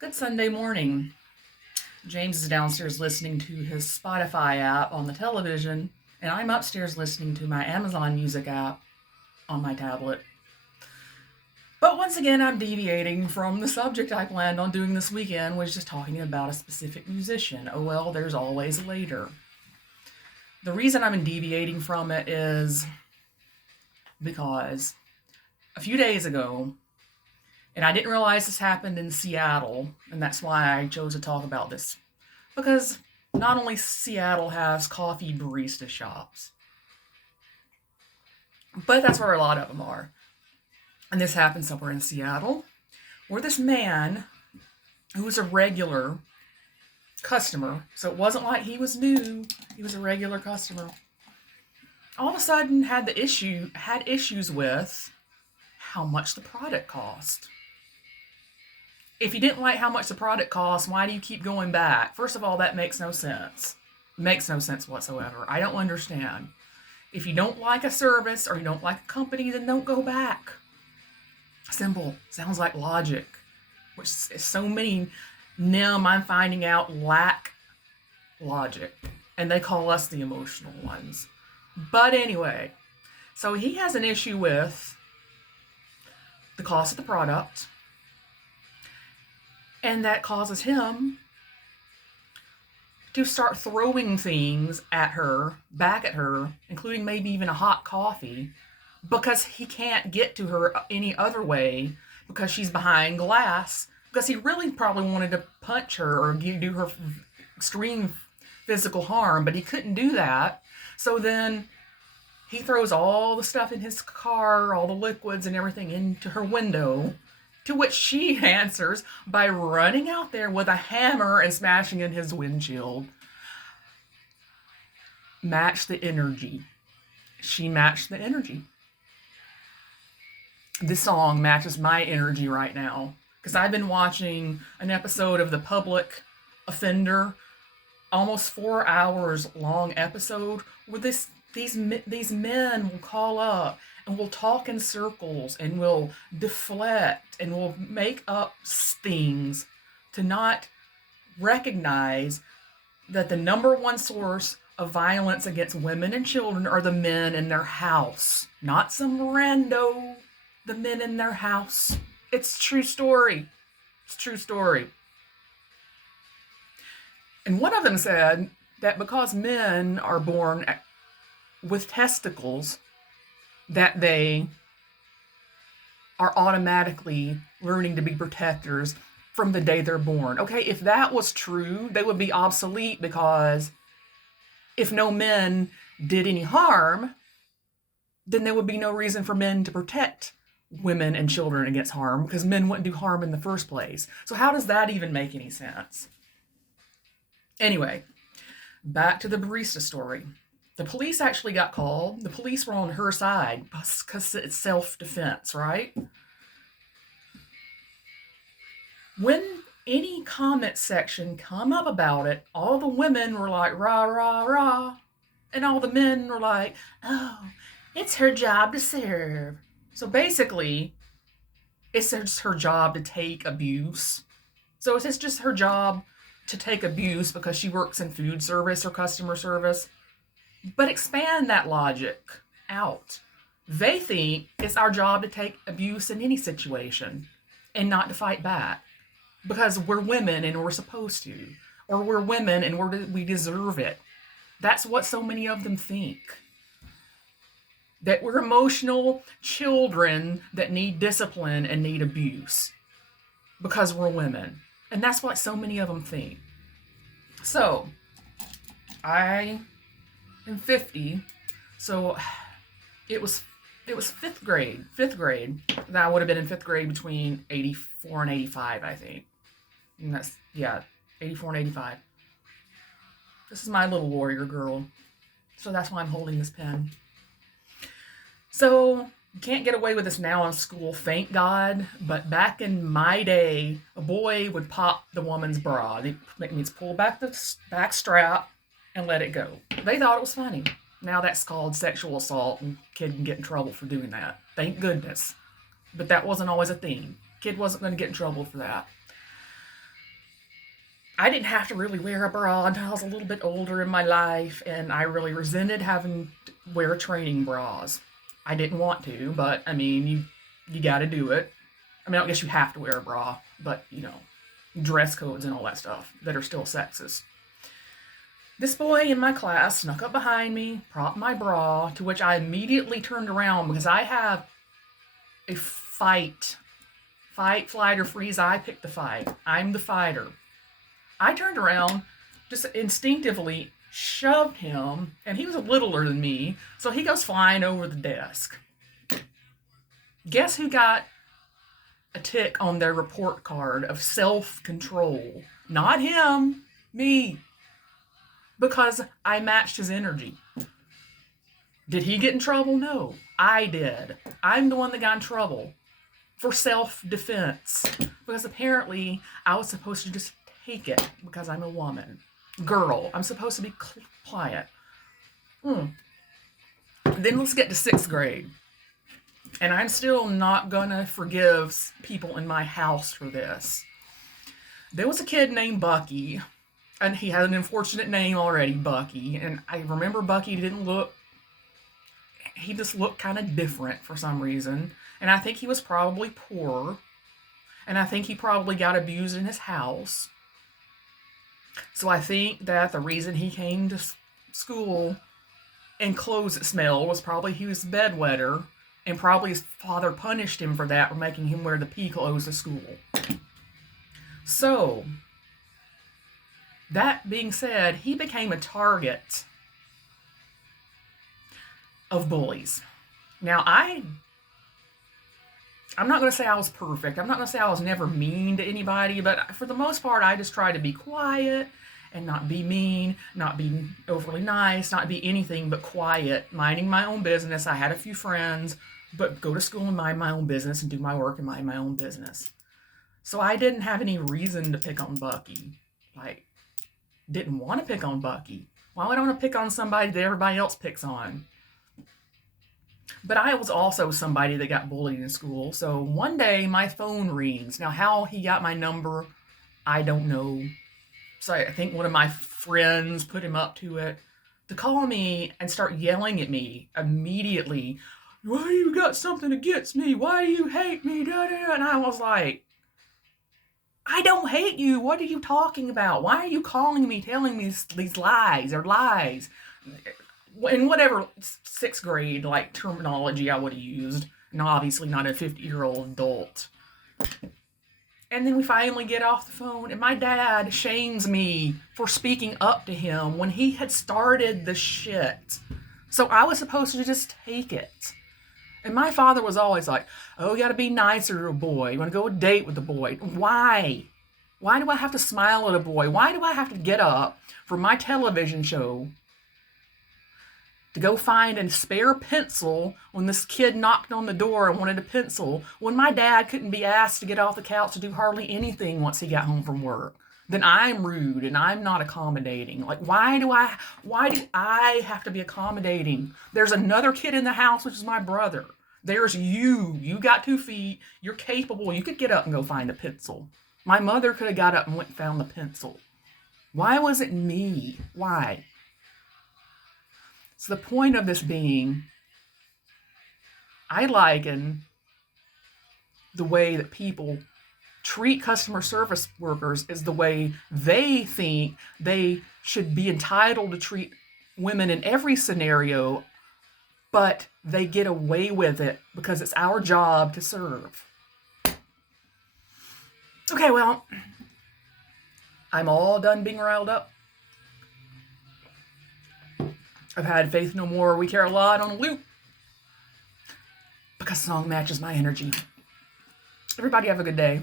Good Sunday morning. James is downstairs listening to his Spotify app on the television, and I'm upstairs listening to my Amazon Music app on my tablet. But once again, I'm deviating from the subject I planned on doing this weekend, which is talking about a specific musician. Oh well, there's always later. The reason I'm deviating from it is because a few days ago, and I didn't realize this happened in Seattle, and that's why I chose to talk about this. Because not only Seattle has coffee barista shops, but that's where a lot of them are. And this happened somewhere in Seattle, where this man, who was a regular customer, so it wasn't like he was new, he was a regular customer, all of a sudden had issues with how much the product cost. If you didn't like how much the product costs, why do you keep going back? First of all, that makes no sense. It makes no sense whatsoever. I don't understand. If you don't like a service or you don't like a company, then don't go back. Simple. Sounds like logic. Which so many NIM I'm finding out lack logic. And they call us the emotional ones. But anyway, so he has an issue with the cost of the product. And that causes him to start throwing things at her, back at her, including maybe even a hot coffee, because he can't get to her any other way because she's behind glass, because he really probably wanted to punch her or do her extreme physical harm, but he couldn't do that. So then he throws all the stuff in his car, all the liquids and everything into her window, to which she answers by running out there with a hammer and smashing in his windshield. Match the energy. She matched the energy. This song matches my energy right now, because I've been watching an episode of The Public Offender, almost 4 hours long episode, where these men will call up and will talk in circles and will deflect and will make up things to not recognize that the number one source of violence against women and children are the men in their house, not some rando, the men in their house. It's true story. It's true story. And one of them said that because men are born with testicles, that they are automatically learning to be protectors from the day they're born. Okay, if that was true, they would be obsolete, because if no men did any harm, then there would be no reason for men to protect women and children against harm, because men wouldn't do harm in the first place. So how does that even make any sense? Anyway, back to the barista story. The police actually got called. The police were on her side because it's self-defense, right? When any comment section come up about it, all the women were like, rah, rah, rah. And all the men were like, oh, it's her job to serve. So basically, it's just her job to take abuse. So it's just her job to take abuse because she works in food service or customer service. But expand that logic out. They think it's our job to take abuse in any situation and not to fight back, because we're women and we're supposed to, or we're women and we deserve it. That's what so many of them think. That we're emotional children that need discipline and need abuse because we're women. And that's what so many of them think. So, I am 50, so it was fifth grade that I would have been in fifth grade between 84 and 85, I think. And that's, yeah, 84 and 85. This is my little warrior girl, so that's why I'm holding this pen. So you can't get away with this now in school, thank God. But back in my day, a boy would pop the woman's bra. It means pull back the back strap and let it go. They thought it was funny. Now that's called sexual assault, and kid can get in trouble for doing that. Thank goodness. But that wasn't always a thing. Kid wasn't going to get in trouble for that. I didn't have to really wear a bra until I was a little bit older in my life, and I really resented having to wear training bras. I didn't want to, but I mean, you got to do it. I mean, I guess you have to wear a bra, but dress codes and all that stuff that are still sexist. This boy in my class snuck up behind me, propped my bra, to which I immediately turned around because I have a fight. Fight, flight, or freeze. I picked the fight. I'm the fighter. I turned around, just instinctively shoved him, and he was a littler than me, so he goes flying over the desk. Guess who got a tick on their report card of self-control? Not him, me. Because I matched his energy. Did he get in trouble? No, I did. I'm the one that got in trouble for self-defense. Because apparently I was supposed to just take it because I'm a woman. Girl, I'm supposed to be quiet. Then let's get to 6th grade. And I'm still not gonna forgive people in my house for this. There was a kid named Bucky, and he had an unfortunate name already, Bucky. And I remember Bucky he just looked kind of different for some reason. And I think he was probably poor. And I think he probably got abused in his house. So I think that the reason he came to school in clothes that smelled was probably he was bedwetter. And probably his father punished him for that, for making him wear the pea clothes to school. So, that being said, he became a target of bullies. Now, I'm not going to say I was perfect. I'm not going to say I was never mean to anybody, but for the most part, I just tried to be quiet and not be mean, not be overly nice, not be anything but quiet, minding my own business. I had a few friends, but go to school and mind my own business and do my work and mind my own business. So I didn't have any reason to pick on Bucky. Didn't want to pick on Bucky. Why would I want to pick on somebody that everybody else picks on? But I was also somebody that got bullied in school. So one day my phone rings. Now how he got my number, I don't know. So I think one of my friends put him up to it to call me and start yelling at me immediately. Why you got something against me? Why do you hate me? And I was like, I don't hate you. What are you talking about? Why are you calling me, telling me these lies or lies? In whatever 6th grade terminology I would have used. And obviously not a 50-year-old adult. And then we finally get off the phone, and my dad shames me for speaking up to him when he had started the shit. So I was supposed to just take it. And my father was always like, oh, you gotta be nicer to a boy. You wanna go on a date with a boy. Why? Why do I have to smile at a boy? Why do I have to get up for my television show to go find a spare pencil when this kid knocked on the door and wanted a pencil, when my dad couldn't be asked to get off the couch to do hardly anything once he got home from work? Then I'm rude and I'm not accommodating. Why do I have to be accommodating? There's another kid in the house, which is my brother. There's you. You got 2 feet. You're capable. You could get up and go find a pencil. My mother could have got up and went and found the pencil. Why was it me? Why? So the point of this being, I liken the way that people treat customer service workers is the way they think they should be entitled to treat women in every scenario, but they get away with it because it's our job to serve. Okay, well, I'm all done being riled up. I've had Faith No More, We Care a Lot on a loop because the song matches my energy. Everybody have a good day.